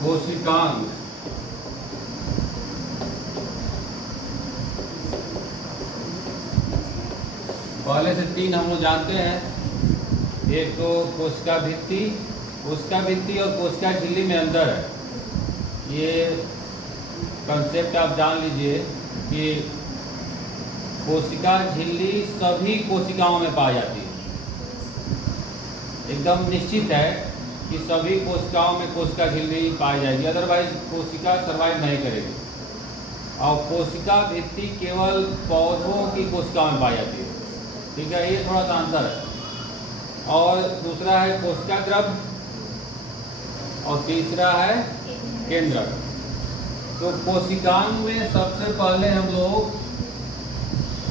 कोशिकांग। पहले से तीन हम लोग जानते हैं। एक तो कोशिका भित्ति, कोशिका भित्ति और कोशिका झिल्ली में अंतर है। ये कंसेप्ट आप जान लीजिए कि कोशिका झिल्ली सभी कोशिकाओं में पाई जाती है। एकदम निश्चित है कि सभी कोशिकाओं में कोशिका झिल्ली पाई जाएगी, अदरवाइज कोशिका सर्वाइव नहीं करेगी। और कोशिका भित्ति केवल पौधों की कोशिकाओं में पाई जाती है। ठीक है, ये थोड़ा सा अंतर है। और दूसरा है कोशिका द्रव और तीसरा है केंद्रक। तो कोशिकांग में सबसे पहले हम लोग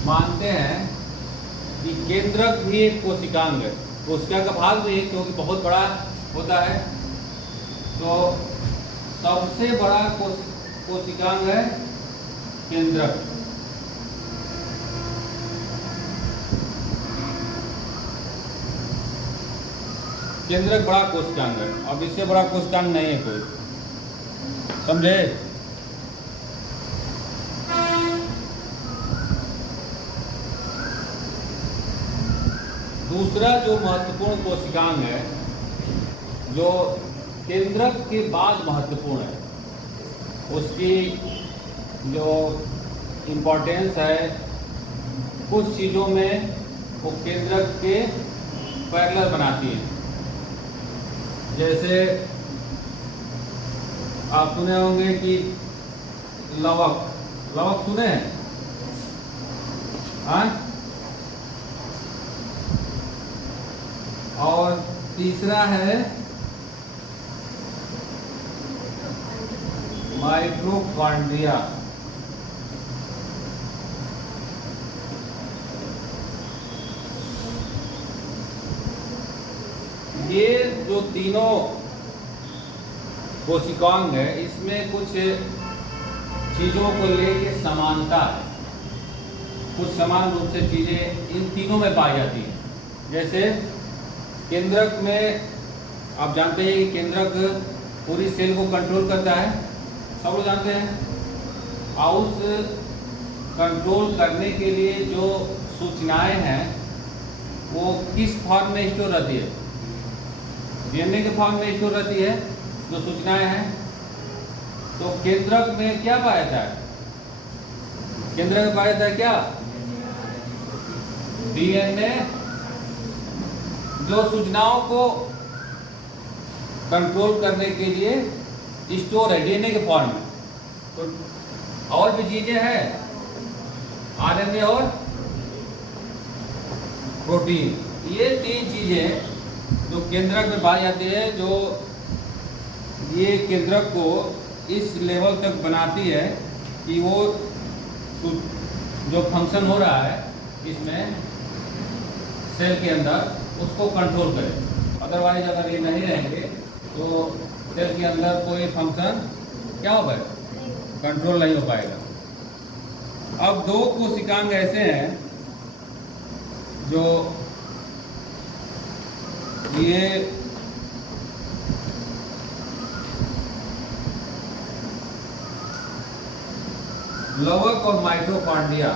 मानते हैं कि केंद्रक भी एक कोशिकांग है। कोशिका का भाग भी एक, क्योंकि बहुत बड़ा होता है। तो सबसे बड़ा कोशिकांग है केंद्रक। केंद्रक बड़ा कोशिकांग है। अब इससे बड़ा कोशिकांग नहीं है कोई, समझे? दूसरा जो महत्वपूर्ण कोशिकांग है, जो केंद्रक के बाद महत्वपूर्ण है, उसकी जो इम्पोर्टेंस है कुछ चीज़ों में वो केंद्रक के पैरेलल बनाती है। जैसे आप सुने होंगे कि लवक, लवक सुने हैं? हाँ। और तीसरा है माइटोकॉन्ड्रिया। ये जो तीनों कोशिकांग है, इसमें कुछ चीज़ों को लेके समानता है। कुछ समान रूप से चीज़ें इन तीनों में पाई जाती हैं। जैसे केंद्रक में आप जानते हैं कि केंद्रक पूरी सेल को कंट्रोल करता है, सब लोग जानते हैं। और उस कंट्रोल करने के लिए जो सूचनाएं हैं वो किस फॉर्म में स्टोर रहती है? डीएनए के फॉर्म में स्टोर रहती है जो सूचनाएं हैं। तो केंद्रक में क्या पाया जाता है? केंद्रक में पाया जाता है क्या? डीएनए, जो सूचनाओं को कंट्रोल करने के लिए स्टोर है डीएनए के फॉर्म में। तो और भी चीजें हैं, आरएनए और प्रोटीन। ये तीन चीजें जो केंद्रक में पाई जाती है, जो ये केंद्रक को इस लेवल तक बनाती है कि वो जो फंक्शन हो रहा है इसमें सेल के अंदर, उसको कंट्रोल करें। अदरवाइज अगर ये नहीं रहेंगे तो सेल के अंदर कोई फंक्शन क्या हो पाएगा? कंट्रोल नहीं हो पाएगा। अब दो कोशिकांग ऐसे हैं जो ये लवक और माइटोकॉन्ड्रिया।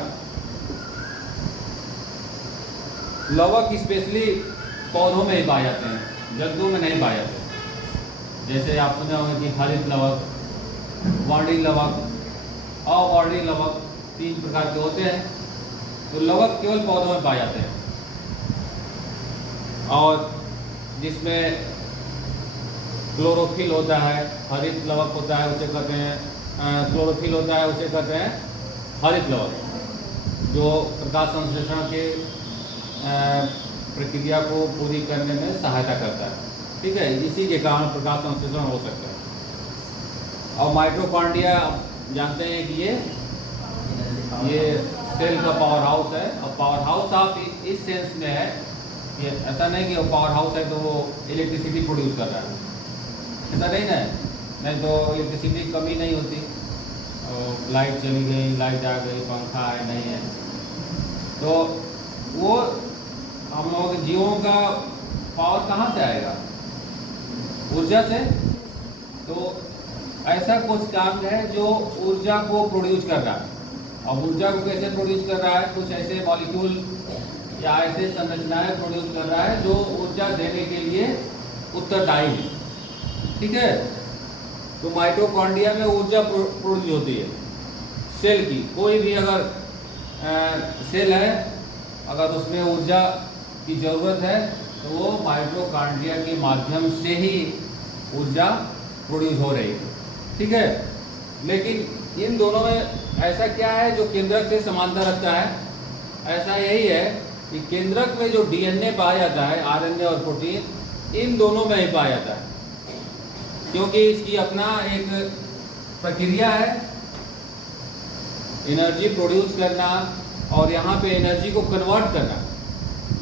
लवक स्पेशली पौधों में ही पाए जाते हैं, जंतुओं में नहीं पाए जाते। जैसे आप सुने होंगे कि हरित लवक, वर्णी लवक, अवर्णी लवक, तीन प्रकार के होते हैं। तो लवक केवल पौधों में पाए जाते हैं। और जिसमें क्लोरोफिल होता है, हरित लवक होता है उसे कहते हैं, क्लोरोफिल होता है उसे कहते हैं हरित लवक, जो प्रकाश संश्लेषण के प्रक्रिया को पूरी करने में सहायता करता है। ठीक है, इसी के कारण प्रकाश संश्लेषण हो सकता है। और माइटोकॉन्ड्रिया जानते हैं कि ये सेल का पावर हाउस है। और पावर हाउस आप इस सेंस में है कि ऐसा नहीं कि वो पावर हाउस है तो वो इलेक्ट्रिसिटी प्रोड्यूस कर रहा है, ऐसा नहीं ना है। नहीं तो इलेक्ट्रिसिटी की कमी नहीं होती। और लाइट चली गई, लाइट आ गई, पंखा है नहीं है, तो वो हम लोगों के जीवों का पावर कहाँ से आएगा? ऊर्जा से। तो ऐसा कोशिकांग है जो ऊर्जा को प्रोड्यूस कर रहा है। अब ऊर्जा को कैसे प्रोड्यूस कर रहा है? कुछ ऐसे मॉलिक्यूल या ऐसे संरचनाएं प्रोड्यूस कर रहा है जो ऊर्जा देने के लिए उत्तरदायी है। ठीक है, तो माइटोकॉन्ड्रिया में ऊर्जा प्रोड्यूस होती है सेल की। कोई भी अगर सेल है, अगर उसमें ऊर्जा की ज़रूरत है तो वो माइटोकॉन्ड्रिया के माध्यम से ही ऊर्जा प्रोड्यूस हो रही है। ठीक है, लेकिन इन दोनों में ऐसा क्या है जो केंद्रक से समानता रखता है? ऐसा यही है कि केंद्रक में जो डीएनए पाया जाता है, आरएनए और प्रोटीन, इन दोनों में ही पाया जाता है, क्योंकि इसकी अपना एक प्रक्रिया है एनर्जी प्रोड्यूस करना और यहाँ पे एनर्जी को कन्वर्ट करना।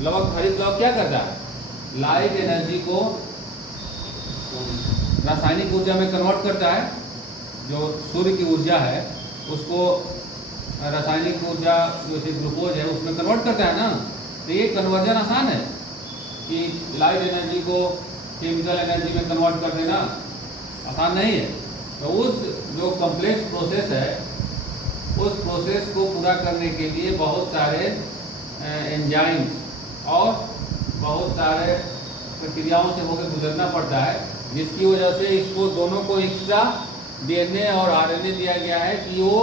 लवक, हरित लवक क्या करता है? लाइट एनर्जी को रासायनिक ऊर्जा में कन्वर्ट करता है। जो सूर्य की ऊर्जा है उसको रासायनिक ऊर्जा जैसे ग्लूकोज है उसमें कन्वर्ट करता है ना। तो ये कन्वर्जन आसान है कि लाइट एनर्जी को केमिकल एनर्जी में कन्वर्ट कर देना आसान नहीं है। तो उस जो कॉम्प्लेक्स प्रोसेस है, उस प्रोसेस को पूरा करने के लिए बहुत सारे एंजाइम्स और बहुत सारे प्रक्रियाओं से होकर गुजरना पड़ता है, जिसकी वजह से इसको दोनों को एक्स्ट्रा डीएनए और आरएनए दिया गया है कि वो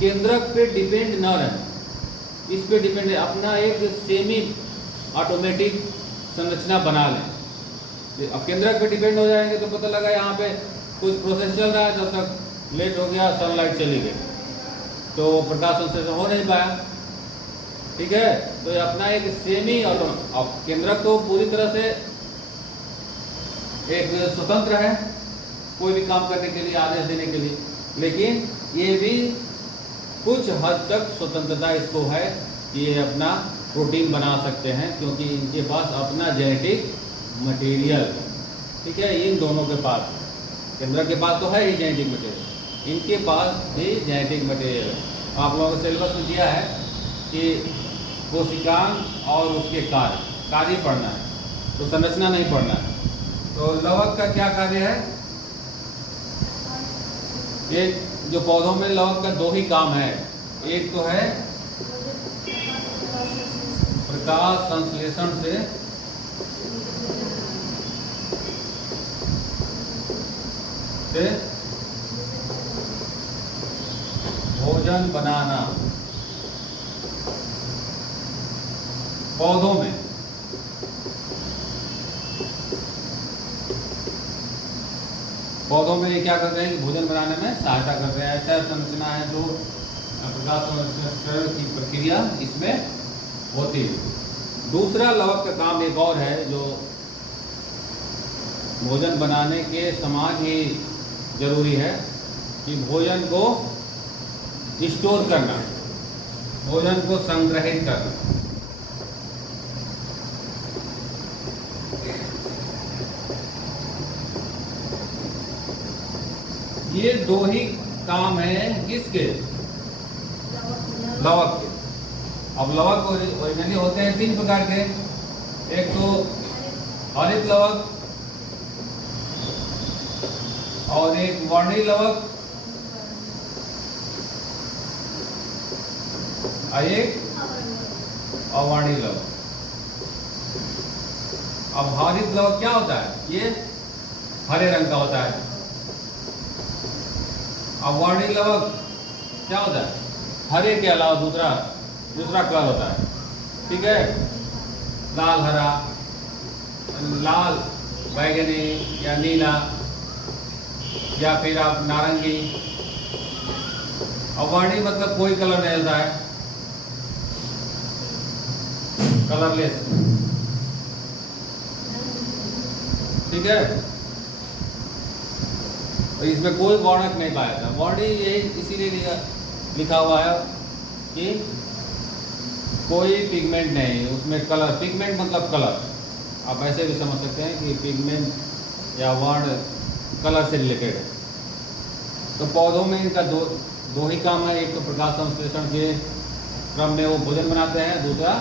केंद्रक पे डिपेंड न रहे, इस पे डिपेंड अपना एक सेमी ऑटोमेटिक संरचना बना लें। अब केंद्रक पे डिपेंड हो जाएंगे तो पता लगा यहाँ पे कुछ प्रोसेस चल रहा है, तब तक लेट हो गया, सनलाइट चली गई, तो प्रकाश संश्लेषण हो नहीं पाया। ठीक है, तो ये अपना एक सेमी ऑटोमेटिक। अब केंद्रक तो पूरी तरह से एक स्वतंत्र है कोई भी काम करने के लिए, आदेश देने के लिए, लेकिन ये भी कुछ हद तक स्वतंत्रता इसको है कि ये अपना प्रोटीन बना सकते हैं, क्योंकि इनके पास अपना जेनेटिक मटेरियल। ठीक है, इन दोनों के पास, केंद्रक के पास तो है ही जेनेटिक मटेरियल, इनके पास भी जेनेटिक मटेरियल है। आप लोगों को सिलेबस में दिया है कि कोशिकांग और उसके कार्य पढ़ना है, तो संरचना नहीं पढ़ना है। तो लवक का क्या कार्य है? ये जो पौधों में लवक का दो ही काम है। एक तो है प्रकाश संश्लेषण से भोजन बनाना। पौधों में ये क्या करते हैं कि भोजन बनाने में सहायता करते हैं। ऐसा संरचना है जो प्रकाश संश्लेषण की प्रक्रिया इसमें होती है। दूसरा लवक का काम एक और है जो भोजन बनाने के समान ही जरूरी है, कि भोजन को स्टोर करना, भोजन को संग्रहित करना। ये दो ही काम है किसके? लवक के। अब लवक ओरिजिनली होते हैं तीन प्रकार के। एक तो हरित लवक, और एक वर्णी लवक, और एक अवर्णी लवक। अब हरित लवक क्या होता है? ये हरे रंग का होता है। अब वर्णी लवक क्या होता है? हरे के अलावा दूसरा कलर होता है। ठीक है, लाल, हरा, लाल, बैगनी या नीला, या फिर आप नारंगी। अवर्णी मतलब कोई कलर नहीं होता है, कलरलेस। ठीक है, तो इसमें कोई वर्णक नहीं पाया था। वर्णी यही इसीलिए लिखा हुआ है कि कोई पिगमेंट नहीं उसमें, कलर। पिगमेंट मतलब कलर, आप ऐसे भी समझ सकते हैं कि पिगमेंट या वर्ण कलर से रिलेटेड है। तो पौधों में इनका दो ही काम है। एक तो प्रकाश संश्लेषण के क्रम में वो भोजन बनाते हैं, दूसरा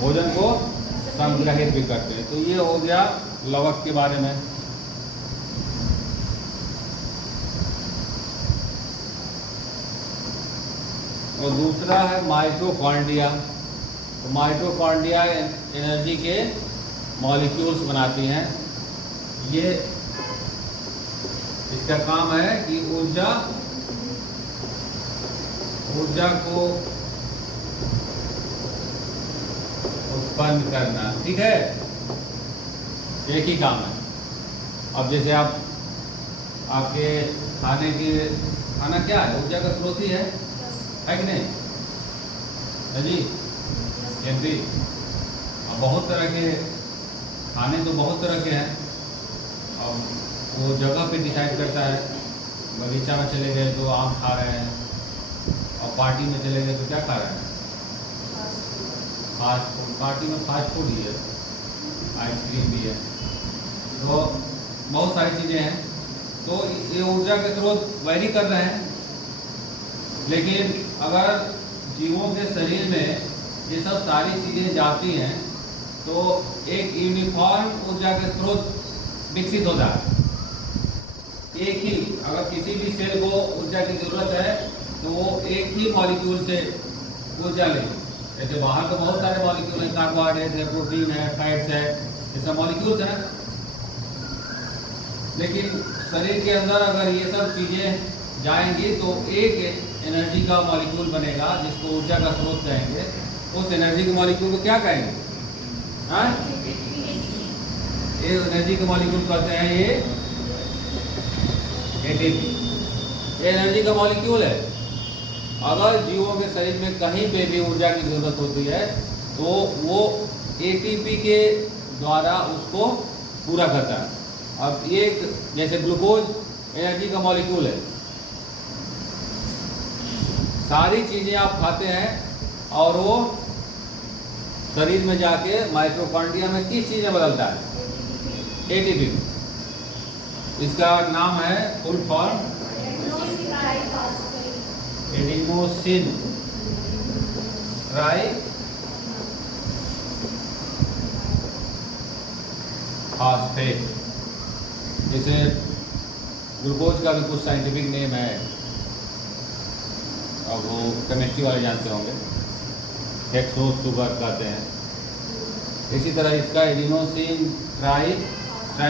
भोजन को संग्रहित भी करते हैं। तो ये हो गया लवक के बारे में। और दूसरा है माइटोकॉन्ड्रिया। तो माइटोकॉन्ड्रिया एनर्जी के मॉलिक्यूल्स बनाती हैं। ये इसका काम है कि ऊर्जा को उत्पन्न करना। ठीक है, एक ही काम है। अब जैसे आपके खाना क्या है, ऊर्जा का स्रोत ही है कि नहीं है जी? भी अब बहुत तरह के खाने तो बहुत तरह के हैं। अब वो जगह पे डिसाइड करता है। बगीचा में चले गए तो आम खा रहे हैं, और पार्टी में चले गए तो क्या खा रहे हैं? Fast food. पार्टी में फास्ट फूड ही है, आइसक्रीम भी है, तो बहुत सारी चीज़ें हैं। तो ये ऊर्जा के स्रोत वैरी कर रहे हैं। लेकिन अगर जीवों के शरीर में ये सब सारी चीज़ें जाती हैं तो एक यूनिफॉर्म ऊर्जा के स्रोत विकसित होता है। एक ही, अगर किसी भी सेल को ऊर्जा की ज़रूरत है तो वो एक ही मॉलिक्यूल से ऊर्जा लेगी। जैसे बाहर तो बहुत सारे मॉलिक्यूल हैं, कार्बोहाइड्रेट है, प्रोटीन है, फैट्स है, ये सब मॉलिक्यूल्स हैं। लेकिन शरीर के अंदर अगर ये सब चीज़ें जाएंगी तो एक एनर्जी का मॉलिक्यूल बनेगा जिसको ऊर्जा का स्रोत कहेंगे। उस एनर्जी के मॉलिक्यूल को क्या कहेंगे? हाँ, ये एनर्जी के मॉलिक्यूल कहते हैं ये एटीपी। ये एनर्जी का मॉलिक्यूल है। अगर जीवों के शरीर में कहीं पे भी ऊर्जा की ज़रूरत होती है तो वो एटीपी के द्वारा उसको पूरा करता है। अब ये जैसे ग्लूकोज एनर्जी का मॉलिक्यूल है। सारी चीज़ें आप खाते हैं और वो शरीर में जाके माइटोकॉन्ड्रिया में किस चीज़ में बदलता है? एटीपी। इसका नाम है फुल फॉर्म एडिनोसिन ट्राइफॉस्फेट। जैसे ग्लूकोज का भी कुछ साइंटिफिक नेम है, और वो केमिस्ट्री वाले जानते होंगे, हेक्सोस शुगर कहते हैं। इसी तरह इसका एडिनोसिन ट्राई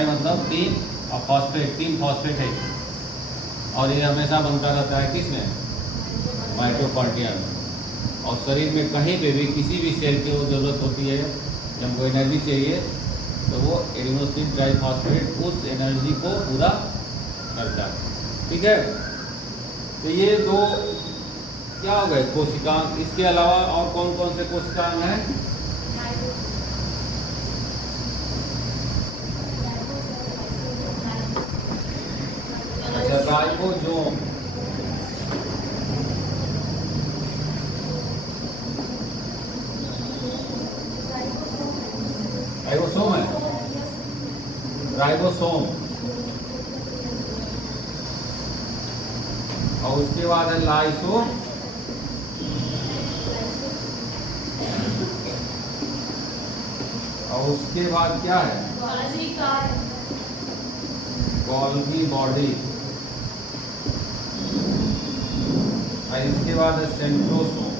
मतलब 3 और फॉस्फेट, 3 फॉस्फेट है। और ये हमेशा बनता रहता है किसमें? माइटोकॉन्ड्रिया में। और शरीर में कहीं पे भी किसी भी सेल की वो ज़रूरत होती है, जब हमको एनर्जी चाहिए तो वो एडिनोसिन ट्राइफॉस्फेट उस एनर्जी को पूरा करता है। ठीक है, तो ये दो क्या हो गए कोशिकांग। इसके अलावा और कौन कौन से कोशिकांग हैं? अच्छा, राइबोसोम। राइबोसोम है, राइबोसोम। और उसके बाद है लाइसोम। और उसके बाद क्या है? Golgi body. और इसके बाद है सेंट्रोसोम।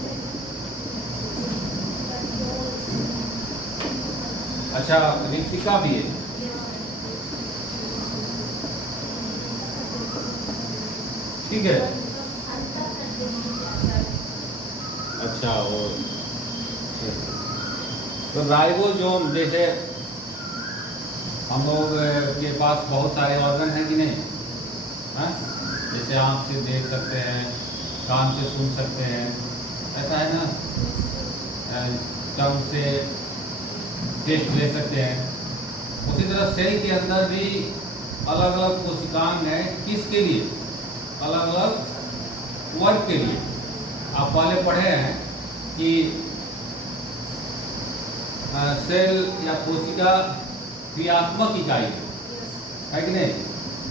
अच्छा, रिक्तिका भी है। ठीक है, अच्छा वो तो राइबोसोम, जैसे हम लोग के पास बहुत सारे ऑर्गन हैं कि नहीं? हाँ, जैसे आँख से देख सकते हैं, कान से सुन सकते हैं, ऐसा है ना, टंग से टेस्ट ले सकते हैं। उसी तरह सेल के अंदर भी अलग अलग कोशिकांग हैं। किसके लिए? अलग अलग वर्क के लिए। आप पहले पढ़े हैं कि सेल या कोशिका क्रियात्मक इकाई है कि नहीं?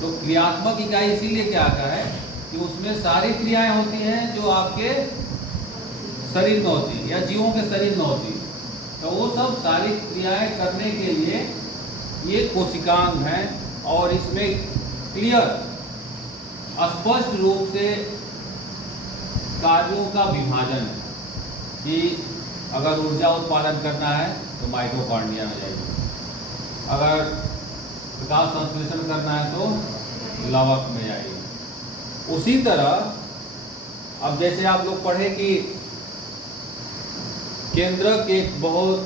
तो क्रियात्मक इकाई इसीलिए क्या आता है कि उसमें सारी क्रियाएं होती हैं जो आपके शरीर में होती है या जीवों के शरीर में होती है। तो वो सब सारी क्रियाएं करने के लिए ये कोशिकांग हैं। और इसमें क्लियर स्पष्ट रूप से कार्यों का विभाजन है कि अगर ऊर्जा उत्पादन करना है तो माइटोकॉन्ड्रिया में जाएगी, अगर प्रकाश संश्लेषण करना है तो लवक में जाएगी। उसी तरह अब जैसे आप लोग पढ़े कि केंद्रक एक बहुत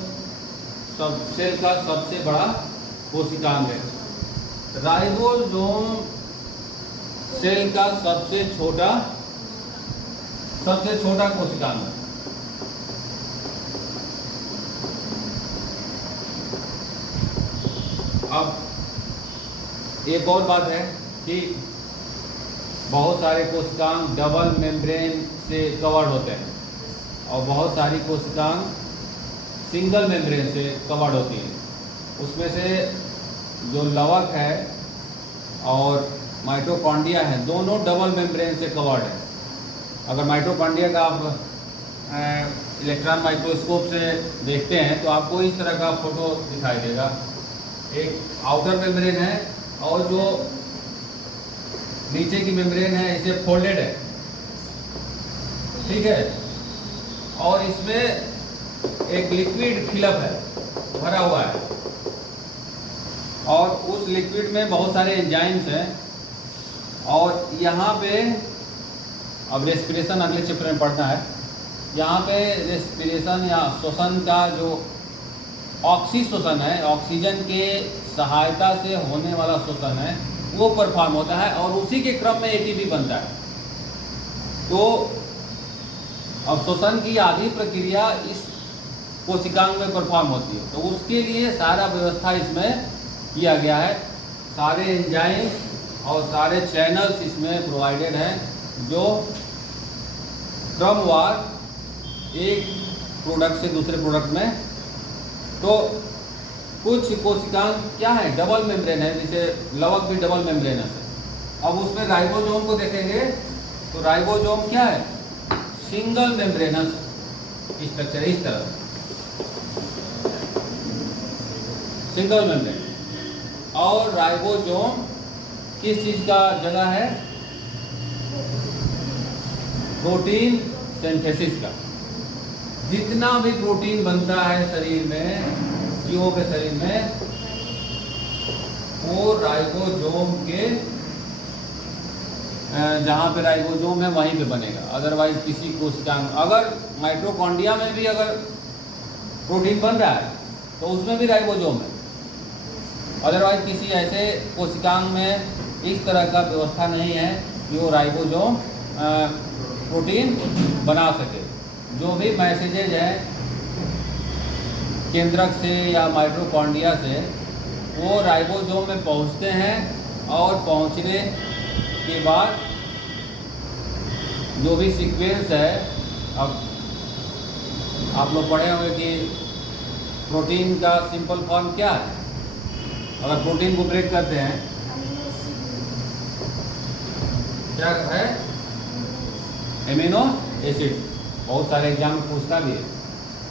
सेल का सबसे बड़ा कोशिकांग है, राइबोसोम सेल का सबसे छोटा कोशिकांग है। अब एक और बात है कि बहुत सारे कोशिकांग डबल मेम्ब्रेन से कवर्ड होते हैं और बहुत सारी कोशिकांग सिंगल मेम्ब्रेन से कवर्ड होती है। उसमें से जो लवक है और माइटोकॉन्ड्रिया है दोनों डबल मेम्ब्रेन से कवर्ड है। अगर माइटोकॉन्ड्रिया का आप इलेक्ट्रॉन माइक्रोस्कोप से देखते हैं तो आपको इस तरह का फोटो दिखाई देगा। एक आउटर मेम्ब्रेन है और जो नीचे की मेम्ब्रेन है इसे फोल्डेड है, ठीक है, और इसमें एक लिक्विड फिलअप है, भरा हुआ है, और उस लिक्विड में बहुत सारे एंजाइम्स हैं। और यहाँ पे अब रेस्पिरेशन अगले चैप्टर में पढ़ना है। यहाँ पे रेस्पिरेशन या श्वसन का जो ऑक्सीशोषण है, ऑक्सीजन के सहायता से होने वाला श्वसन है, वो परफॉर्म होता है और उसी के क्रम में एटीपी बनता है। तो अब श्वसन की आधी प्रक्रिया इस कोशिकांग में परफॉर्म होती है, तो उसके लिए सारा व्यवस्था इसमें किया गया है। सारे एंजाइम और सारे चैनल्स इसमें प्रोवाइडेड हैं जो क्रमवार एक प्रोडक्ट से दूसरे प्रोडक्ट में। तो कुछ कोशिकांग क्या है, डबल मेम्ब्रेन है, जैसे लवक भी डबल मेम्ब्रेन है। अब उसमें राइबोसोम को देखेंगे तो राइबोसोम क्या है, सिंगल मेम्ब्रेनस स्ट्रक्चर, इस तरह सिंगल मेम्ब्रेन। और राइबोसोम किस चीज का जगह है, प्रोटीन सिंथेसिस का। जितना भी प्रोटीन बनता है शरीर में, जीवों के शरीर में, वो राइबोसोम के जहाँ पे राइबोसोम है वहीं पे बनेगा। अदरवाइज किसी कोशिकांग, अगर माइटोकॉन्ड्रिया में भी अगर प्रोटीन बन रहा है तो उसमें भी राइबोसोम है। अदरवाइज किसी ऐसे कोशिकांग में इस तरह का व्यवस्था नहीं है कि वो राइबोसोम प्रोटीन बना सके। जो भी मैसेजेज हैं केंद्रक से या माइटोकॉन्ड्रिया से, वो राइबोसोम में पहुंचते हैं और पहुंचने के बाद जो भी सीक्वेंस है, अब आप लोग पढ़े होंगे कि प्रोटीन का सिंपल फॉर्म क्या है। अगर प्रोटीन को ब्रेक करते हैं क्या है, एमिनो एसिड। बहुत सारे एग्जाम में पूछता भी है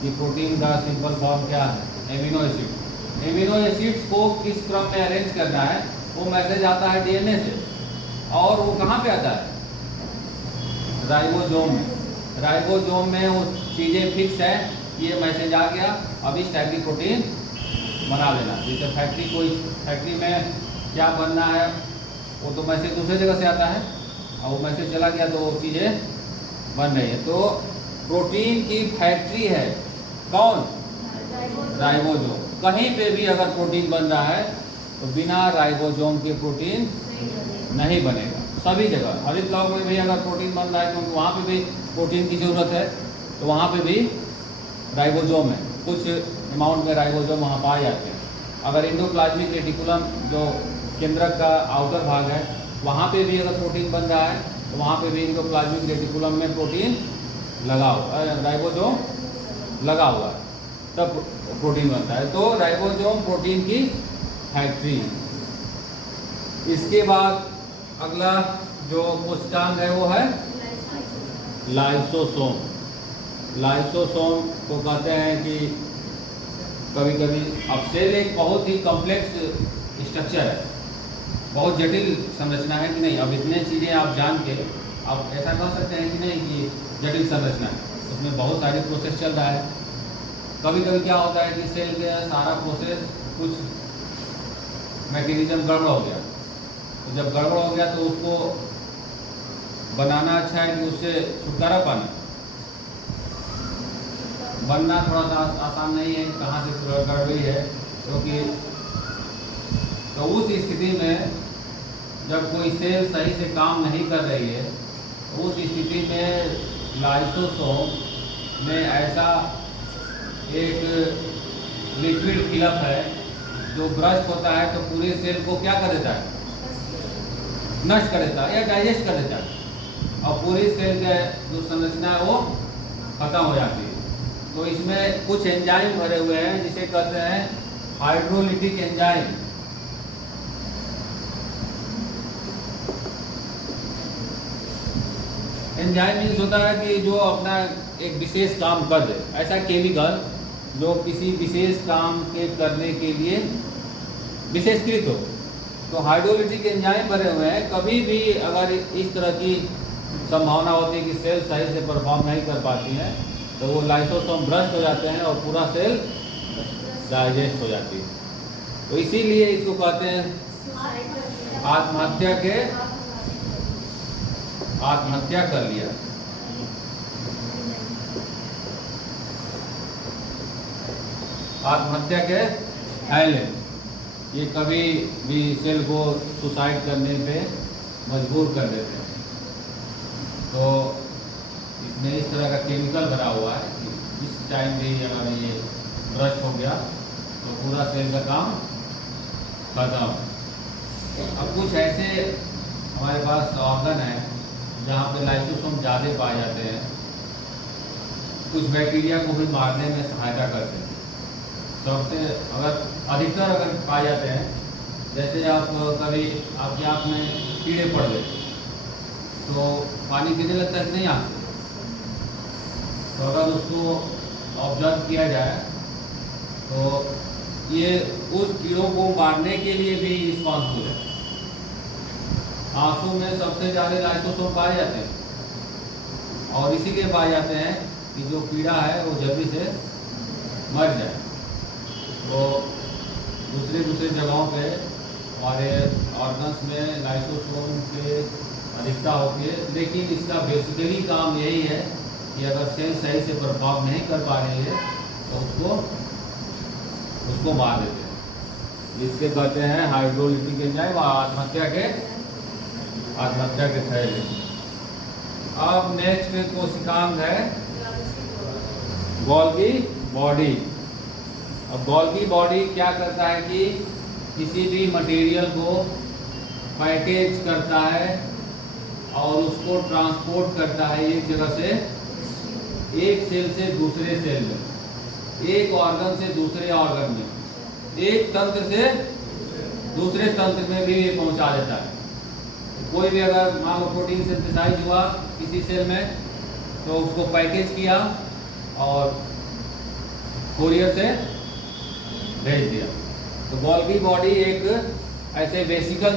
कि प्रोटीन का सिंपल फॉर्म क्या है, एमिनो एसिड। एमिनो एसिड्स को किस क्रम में अरेंज करना है, वो मैसेज आता है डीएनए से, और वो कहाँ पे आता है, राइबोसोम में। राइबोसोम में वो चीज़ें फिक्स है, ये मैसेज आ गया, अब इस टाइप की प्रोटीन बना लेना। जैसे फैक्ट्री में क्या बनना है, वो तो मैसेज दूसरे जगह से आता है, और वो मैसेज चला गया तो वो चीज़ें बन रही है। तो प्रोटीन की फैक्ट्री है कौन, राइबोसोम। कहीं पे भी अगर प्रोटीन बन रहा है तो बिना राइबोसोम के प्रोटीन नहीं बनेगा। सभी जगह, हरित लौक में भी अगर प्रोटीन बन रहा है, क्योंकि वहाँ पे भी प्रोटीन की ज़रूरत है, तो वहाँ पे भी राइबोसोम है, कुछ अमाउंट में राइबोसोम वहाँ पाए जाते हैं। अगर एंडोप्लाज्मिक रेटिकुलम जो केंद्रक का आउटर भाग है, वहाँ पे भी अगर प्रोटीन बन रहा है तो वहाँ पे भी एंडोप्लाज्मिक रेटिकुलम में प्रोटीन लगा हुआ, राइबोसोम लगा हुआ है, तब प्रोटीन बनता है। तो राइबोसोम प्रोटीन की फैक्ट्री। इसके बाद अगला जो कोशिकांग है वो है लाइसोसोम। लाइसोसोम को कहते हैं कि कभी कभी, अब सेल एक बहुत ही कॉम्प्लेक्स स्ट्रक्चर है, बहुत जटिल संरचना है कि नहीं। अब इतने चीज़ें आप जान के आप ऐसा कह सकते हैं कि नहीं कि जटिल संरचना है, उसमें बहुत सारी प्रोसेस चल रहा है। कभी कभी क्या होता है कि सेल का सारा प्रोसेस कुछ मैकेनिज्म गड़बड़ हो गया, तो जब गड़बड़ हो गया तो उसको बनाना अच्छा है कि उससे छुटकारा पाना। बनना थोड़ा सा आसान नहीं है, कहाँ से गड़बड़ी है, क्योंकि तो उस स्थिति में जब कोई सेल सही से काम नहीं कर रही है, तो उस स्थिति में लाइसोसोम में ऐसा एक लिक्विड फिलअप है जो ब्रस्ट होता है तो पूरे सेल को क्या कर देता है, नष्ट कर देता है या डाइजेस्ट कर देता है, और पूरी सेल का जो संरचना है वो खत्म हो जाती है। तो इसमें कुछ एंजाइम भरे हुए हैं जिसे कहते हैं हाइड्रोलिटिक एंजाइम। एंजाइम मीन्स होता है कि जो अपना एक विशेष काम कर दे, ऐसा केमिकल जो किसी विशेष काम के करने के लिए विशेषकृत हो। तो हाइड्रोलिटिक एंजाइम भरे हुए हैं। कभी भी अगर इस तरह की संभावना होती है कि सेल सही से परफॉर्म नहीं कर पाती हैं, तो वो लाइसोसोम भ्रष्ट हो जाते हैं और पूरा सेल डाइजेस्ट हो जाती है। तो इसीलिए इसको कहते हैं आत्महत्या कर लिया। आत्महत्या के पहले ये कभी भी सेल को सुसाइड करने पे मजबूर कर देते हैं। तो इसमें इस तरह का केमिकल भरा हुआ है कि इस टाइम भी अगर ये ब्रश हो गया तो पूरा सेल का काम खत्म। अब कुछ ऐसे हमारे पास ऑर्गन है जहाँ पे लाइसोसोम ज़्यादा पाए जाते हैं, कुछ बैक्टीरिया को भी मारने में सहायता करते हैं। सबसे अगर अधिकतर अगर पाए जाते हैं, जैसे आप कभी आपकी आँख में कीड़े पड़ गए तो पानी गिरने लगता है नहीं आँख से, तो अगर उसको ऑब्जर्व किया जाए तो ये उस कीड़ों को मारने के लिए भी रिस्पॉन्सिबल है। आंसू में सबसे ज़्यादा लाइसोसोम पाए जाते हैं और इसीलिए पाए जाते हैं कि जो कीड़ा है वो जल्दी से मर जाए। तो दूसरे जगहों पे हमारे ऑर्गन्स में लाइसोसोम के अधिकता होती है, लेकिन इसका बेसिकली काम यही है कि अगर सेल सही से परफॉर्म नहीं कर पा रही है तो उसको मार देते हैं। जिससे कहते हैं हाइड्रोलिटिक एंजाइम आत्महत्या के थैले। अब नेक्स्ट कोशिकांग है गोल्गी बॉडी। अब गोल्गी बॉडी क्या करता है कि किसी भी मटेरियल को पैकेज करता है और उसको ट्रांसपोर्ट करता है एक जगह से, एक सेल से दूसरे सेल में, एक ऑर्गन से दूसरे ऑर्गन में, एक तंत्र से दूसरे तंत्र में भी ये पहुंचा देता है। कोई भी अगर मान लो प्रोटीन सिंथेसाइज हुआ किसी सेल में तो उसको पैकेज किया और कोरियर से भेज दिया। तो गोल्गी बॉडी एक ऐसे वेसिकल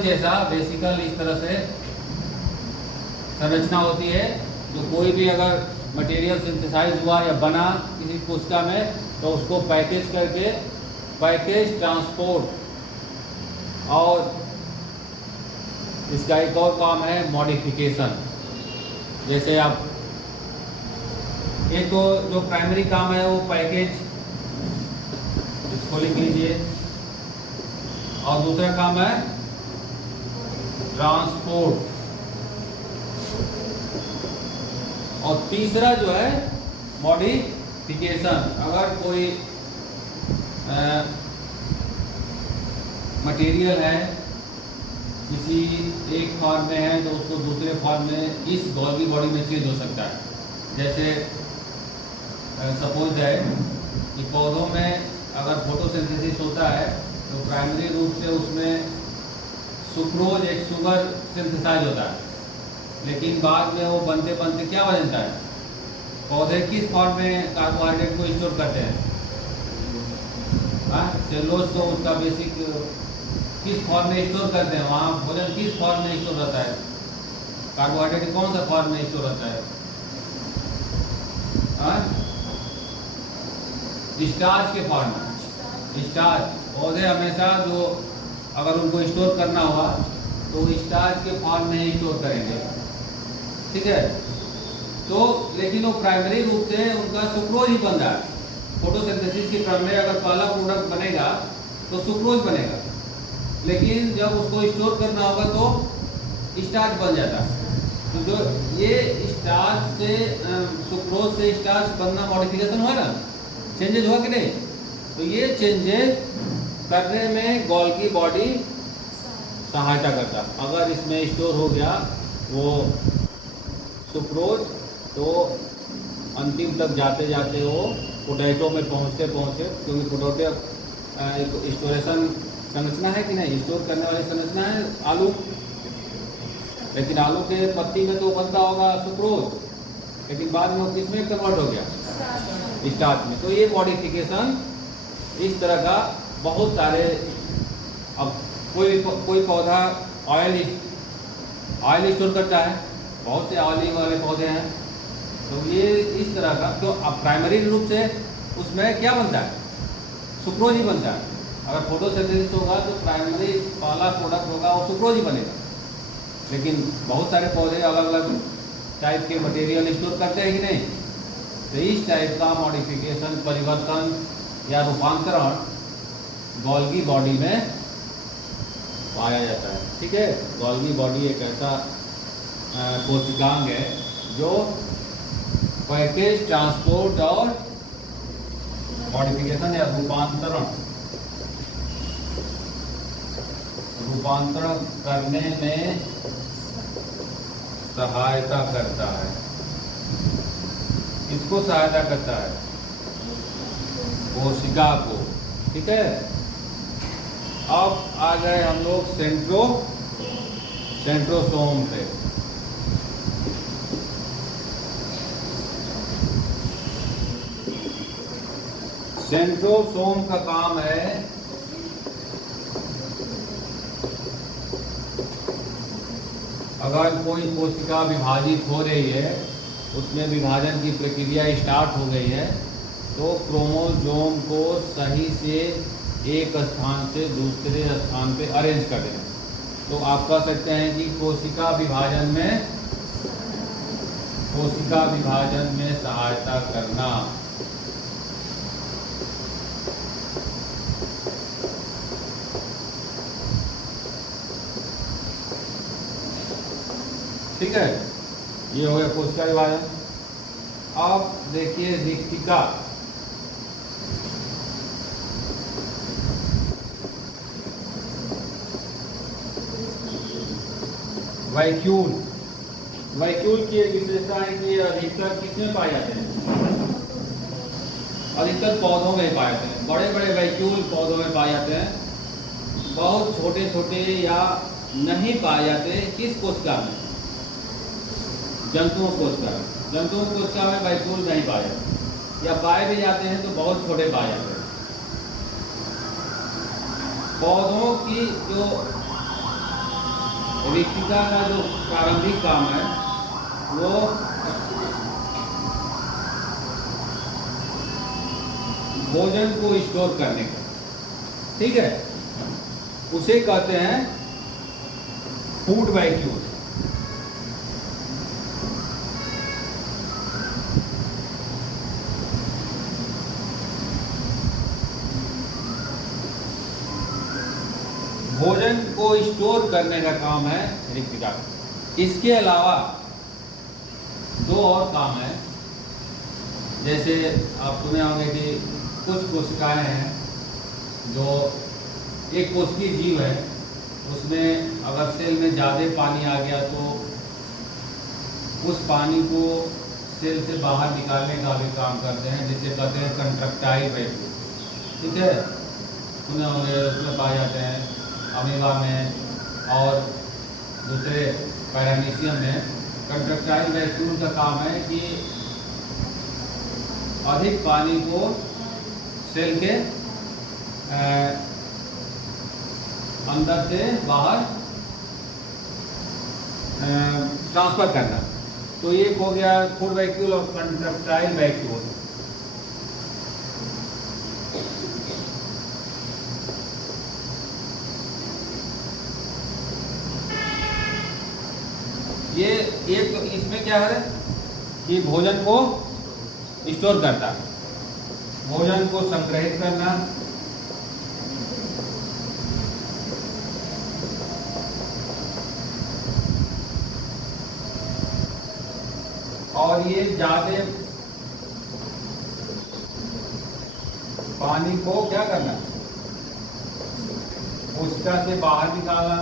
इस तरह से संरचना होती है, जो कोई भी अगर मटेरियल सिंथेसाइज हुआ या बना किसी कोशिका में तो उसको पैकेज करके पैकेज ट्रांसपोर्ट, और इसका एक और काम है मॉडिफिकेशन। जैसे आप एक तो जो प्राइमरी काम है वो पैकेज, इसको लिख लीजिए, और दूसरा काम है ट्रांसपोर्ट, और तीसरा जो है मॉडिफिकेशन। अगर कोई मटेरियल है किसी एक फॉर्म में है तो उसको दूसरे फॉर्म में इस गोल्गी बॉडी में चेंज हो सकता है। जैसे सपोज है कि पौधों में अगर फोटोसिंथेसिस होता है तो प्राइमरी रूप से उसमें सुक्रोज एक शुगर सिंथेसाइज होता है, लेकिन बाद में वो बनते बनते क्या हो जाता है, पौधे किस फॉर्म में कार्बोहाइड्रेट को स्टोर करते हैं, सेलुलोज तो उसका बेसिक किस फॉर्म में स्टोर करते हैं, वहाँ भोजन किस फॉर्म में स्टोर रहता है, कार्बोहाइड्रेट कौन सा फॉर्म में स्टोर रहता है, स्टार्च के फॉर्म में। स्टार्च पौधे हमेशा जो अगर उनको स्टोर करना हुआ तो स्टार्च के फॉर्म में ही स्टोर करेंगे, ठीक है। तो लेकिन वो प्राइमरी रूप से उनका सुक्रोज ही बन रहा है। फोटोसिंथेसिस के क्रम में अगर पहला प्रोडक्ट बनेगा तो सुक्रोज बनेगा, लेकिन जब उसको स्टोर करना होगा तो स्टार्च बन जाता है। तो जो ये स्टार्च से सुक्रोज से स्टार्च बनना मॉडिफिकेशन हुआ ना, चेंजेज हुआ कि नहीं? तो ये चेंजेज करने में गोल्गी बॉडी सहायता करता है। अगर इसमें स्टोर हो गया वो सुक्रोज तो अंतिम तक जाते जाते वो पोटैटो में पहुँचते क्योंकि पोटैटो एक स्टोरेशन संरचना है कि नहीं, स्टोर करने वाली संरचना है आलू, लेकिन आलू के पत्ती में तो बनता होगा सुक्रोज, लेकिन बाद में वो किस में कन्वर्ट हो गया? स्टार्च में। तो ये मॉडिफिकेशन इस तरह का बहुत सारे, अब कोई पौधा ऑयल स्टोर करता है, बहुत से ऑयलिंग वाले पौधे हैं, तो ये इस तरह का। तो अब प्राइमरी रूप से उसमें क्या बनता है? सुक्रोज ही बनता है। अगर फोटोसिंथेसिस होगा तो प्राइमरी पहला प्रोडक्ट होगा वो सुक्रोज ही बनेगा, लेकिन बहुत सारे पौधे अलग अलग टाइप के मटेरियल स्टोर करते हैं कि नहीं। तो इस टाइप का मॉडिफिकेशन, परिवर्तन या रूपांतरण गोल्गी बॉडी में पाया जाता है, ठीक है। गोल्गी बॉडी एक ऐसा कोशिकांग है जो पैकेज, ट्रांसपोर्ट और मॉडिफिकेशन या रूपांतरण करने में सहायता करता है। इसको सहायता करता है कोशिका को, ठीक है। अब आ गए हम लोग सेंट्रोसोम पे। सेंट्रोसोम का काम है अगर कोई कोशिका विभाजित हो रही है, उसमें विभाजन की प्रक्रिया स्टार्ट हो गई है, तो क्रोमोसोम को सही से एक स्थान से दूसरे स्थान पे अरेंज कर देना। तो आप कह सकते हैं कि कोशिका विभाजन में सहायता करना। ठीक है, ये हो गया कोशिका विभाजन। अब देखिए रिक्तिका। वैक्यूल की एक विशेषता है कि अधिकतर किसमें पाए जाते हैं? अधिकतर पौधों में पाए जाते हैं। बड़े बड़े वैक्यूल पौधों में पाए जाते हैं, बहुत छोटे छोटे या नहीं पाए जाते किस कोशिका में? जंतुओं कोशिका में वैक्यूल नहीं पाए जाते, या पाए भी जाते हैं तो बहुत छोटे पाए जाते हैं। पौधों की जो रिक्तिका का जो प्रारंभिक काम है वो भोजन को स्टोर करने का, ठीक है, उसे कहते हैं फूड वैक्यूल। भोजन को स्टोर करने का काम है रिक्तिका। इसके अलावा दो और काम है। जैसे आप सुने होंगे कि कुछ कोशिकाएं हैं जो एक कोशिकीय जीव है, उसमें अगर सेल में ज़्यादा पानी आ गया तो उस पानी को सेल से बाहर निकालने का भी काम करते हैं, जिसे कहते हैं कंट्रक्टाइल वैक्यूल, ठीक है। सुने होंगे, उसमें पाए जाते हैं अमीबा में और दूसरे पैरामीशियम में। कंट्रक्टाइल वैक्यूल का काम है कि अधिक पानी को सेल के अंदर से बाहर ट्रांसफर करना, तो एक हो गया फूड वैक्यूल और कंट्रक्टाइल वैक्यूल। ये एक इसमें क्या है कि भोजन को स्टोर करता, भोजन को संग्रहित करना, और ये ज्यादा पानी को क्या करना, कोशिका से बाहर निकालना।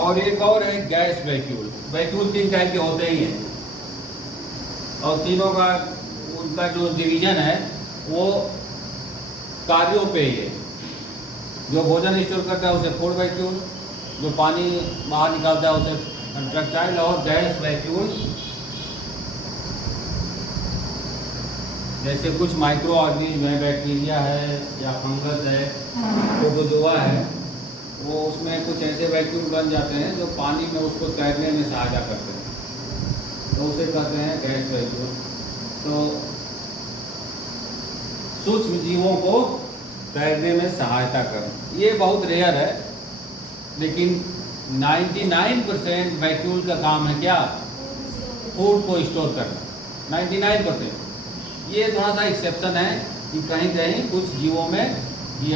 और एक और है गैस वैक्यूल। वैक्यूल 3 टाइप के होते ही हैं और तीनों का उनका जो डिवीजन है वो कार्यों पे ही है। जो भोजन स्टोर करता है उसे फूड वैक्यूल, जो पानी बाहर निकालता है उसे कंट्रक्टाइल, और गैस वैक्यूल जैसे कुछ माइक्रो ऑर्गेनिज्म है, बैक्टीरिया है या फंगस है, प्रोटोजोआ है, वो उसमें कुछ ऐसे वैक्यूल बन जाते हैं जो पानी में उसको तैरने में सहायता करते हैं, तो उसे कहते हैं गैस वैक्यूल। तो सूक्ष्म जीवों को तैरने में सहायता कर, ये बहुत रेयर है, लेकिन 99% वैक्यूल का काम है क्या, फूड को स्टोर करना। 99%। ये थोड़ा सा एक्सेप्शन है कि कहीं कहीं कुछ जीवों में ये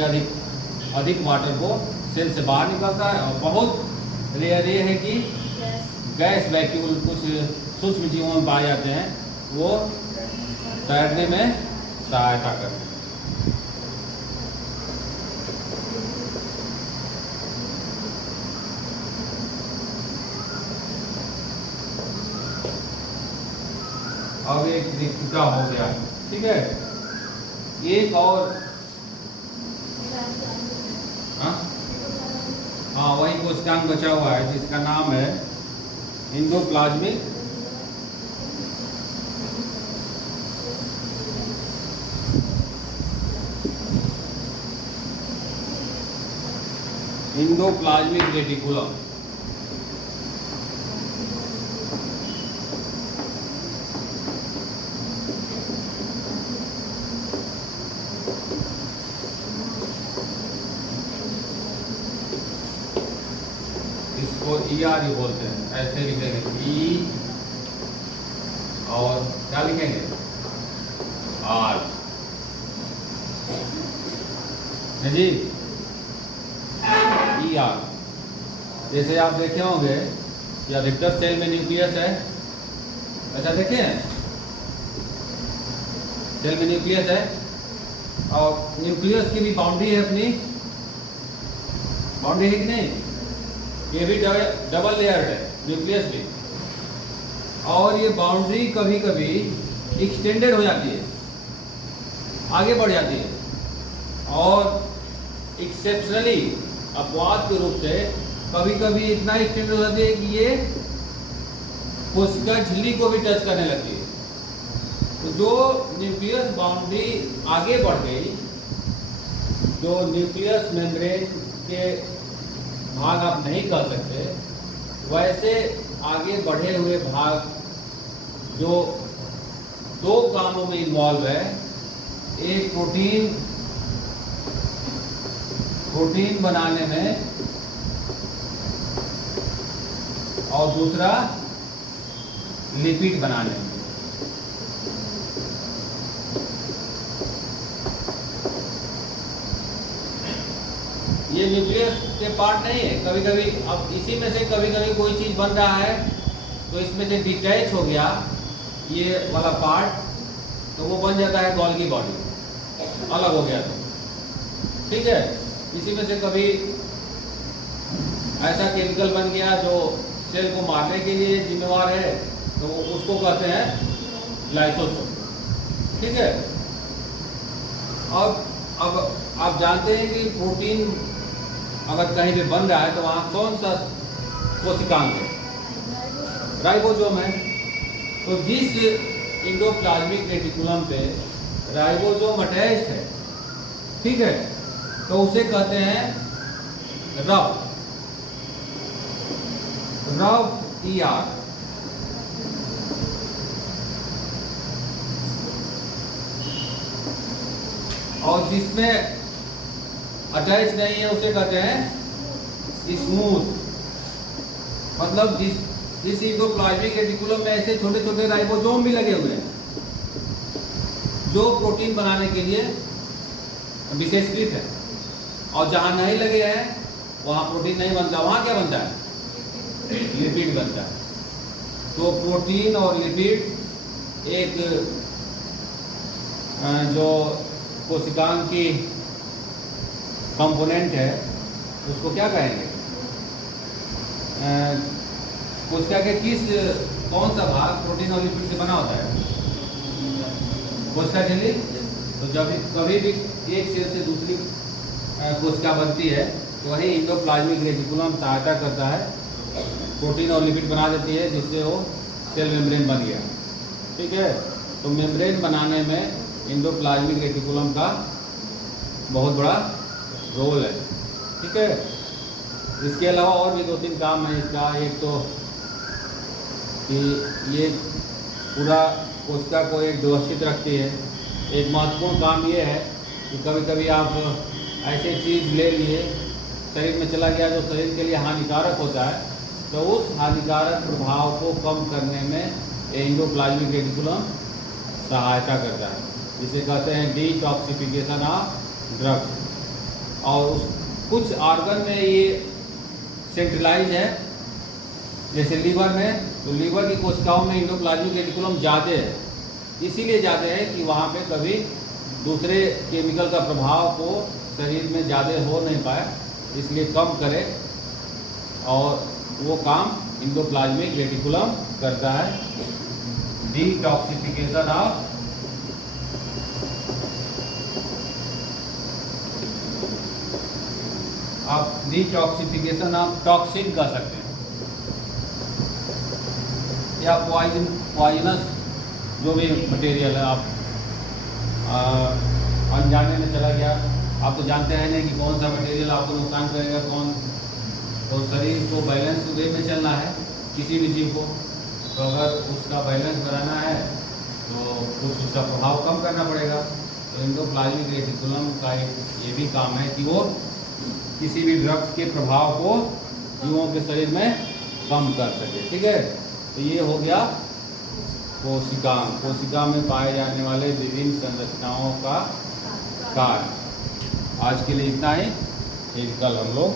अधिक वाटर को सेल से बाहर निकलता है, और बहुत रेयर ये है कि गैस वैक्यूल कुछ सूक्ष्म जीवों में पाए जाते हैं, वो तैरने में सहायता करते हैं। अब एक रिक्तिका हो गया, ठीक है। एक और हाँ वही कोशिकांग बचा हुआ है जिसका नाम है एंडोप्लाज्मिक रेटिकुलम। इसको ER ही बोलते हैं, ऐसे लिखेंगे E और क्या लिखेंगे R जी, ER। जैसे आप देखे होंगे कि अधिकतर सेल में न्यूक्लियस है, ऐसा देखे हैं, सेल में न्यूक्लियस है और न्यूक्लियस की भी बाउंड्री है, अपनी बाउंड्री है कि नहीं, ये भी डबल लेयर्ड है न्यूक्लियस भी, और ये बाउंड्री कभी कभी एक्सटेंडेड हो जाती है, आगे बढ़ जाती है, और एक्सेप्शनली अपवाद के रूप से कभी कभी इतना एक्सटेंड हो जाती है कि ये कोशिका झिल्ली को भी टच करने लगती है। तो जो न्यूक्लियस बाउंड्री आगे बढ़ गई, जो न्यूक्लियस मेम्ब्रेन के भाग आप नहीं कर सकते, वैसे आगे बढ़े हुए भाग जो 2 कामों में इन्वॉल्व है, एक प्रोटीन बनाने में और दूसरा लिपिड बनाने में। ये न्यूक्लियस के पार्ट नहीं है, कभी कभी अब इसी में से कभी कभी कोई चीज़ बन रहा है तो इसमें से डिटैच हो गया ये वाला पार्ट, तो वो बन जाता है गोल्गी बॉडी, अलग हो गया तो, ठीक है। इसी में से कभी ऐसा केमिकल बन गया जो सेल को मारने के लिए जिम्मेवार है, तो उसको कहते हैं लाइसोसोम, ठीक है। अब आप जानते हैं कि प्रोटीन अगर कहीं पे बन रहा है तो वहाँ कौन सा कोशिकांग है, राइबोसोम है। तो जिस एंडोप्लाज्मिक रेटिकुलम पे राइबोसोम अटैच्ड है, ठीक है, तो उसे कहते हैं रफ ER। और जिसमें अटैच नहीं है उसे कहते हैं स्मूथ। मतलब इस एंडोप्लाज्मिक रेटिकुलम में ऐसे छोटे छोटे राइबोसोम भी लगे हुए हैं जो प्रोटीन बनाने के लिए विशेषकृत है, और जहाँ नहीं लगे हैं वहाँ प्रोटीन नहीं बनता, वहाँ क्या बनता है? लिपिड बनता है। तो प्रोटीन और लिपिड एक जो कोशिकांग की कंपोनेंट है उसको क्या कहेंगे? कोशिका के कौन सा भाग प्रोटीन और लिपिड से बना होता है? कोशिका झिल्ली। तो जब कभी भी एक सेल से दूसरी कोशिका बनती है तो वही एंडोप्लाज्मिक रेटिकुलम सहायता करता है, प्रोटीन और लिपिड बना देती है, जिससे वो सेल मेम्ब्रेन बन गया। ठीक है, तो मेम्ब्रेन बनाने में एंडोप्लाज्मिक रेटिकुलम का बहुत बड़ा रोल है। ठीक है, इसके अलावा और भी 2-3 काम है इसका। एक तो कि ये पूरा कोशिका को एक व्यवस्थित रखती है। एक महत्वपूर्ण काम ये है कि कभी कभी आप ऐसे चीज़ ले लिए, शरीर में चला गया जो शरीर के लिए हानिकारक होता है, तो उस हानिकारक प्रभाव को कम करने में एंडोप्लाज्मिक रेटिकुलम सहायता करता है, जिसे कहते हैं डिटॉक्सिफिकेशन ऑफ ड्रग्स। और कुछ ऑर्गन में ये सेंट्रलाइज है, जैसे लीवर में, तो लीवर की कोशिकाओं में एंडोप्लाज्मिक रेटिकुलम ज़्यादा है। इसीलिए ज़्यादा है कि वहाँ पे कभी दूसरे केमिकल का प्रभाव को शरीर में ज़्यादा हो नहीं पाए, इसलिए कम करे, और वो काम एंडोप्लाज्मिक रेटिकुलम करता है, डिटॉक्सिफिकेशन ऑफ आप डिटॉक्सिफिकेशन ऑफ टॉक्सिन कर सकते हैं, या पॉइजनस जो भी मटेरियल है। आप अनजाने में चला गया, आप तो जानते हैं नहीं कि कौन सा मटेरियल आपको नुकसान करेगा, कौन। तो शरीर को बैलेंस वे में चलना है किसी भी जीव को, तो अगर उसका बैलेंस बनाना है तो कुछ उसका प्रभाव कम करना पड़ेगा। तो एंडोप्लाज्मिक रेटिकुलम का ये भी काम है कि वो किसी भी ड्रग्स के प्रभाव को जीवों के शरीर में कम कर सके। ठीक है, तो ये हो गया कोशिका में पाए जाने वाले विभिन्न संरचनाओं का कार्य। आज के लिए इतना ही, फिर कल हम लोग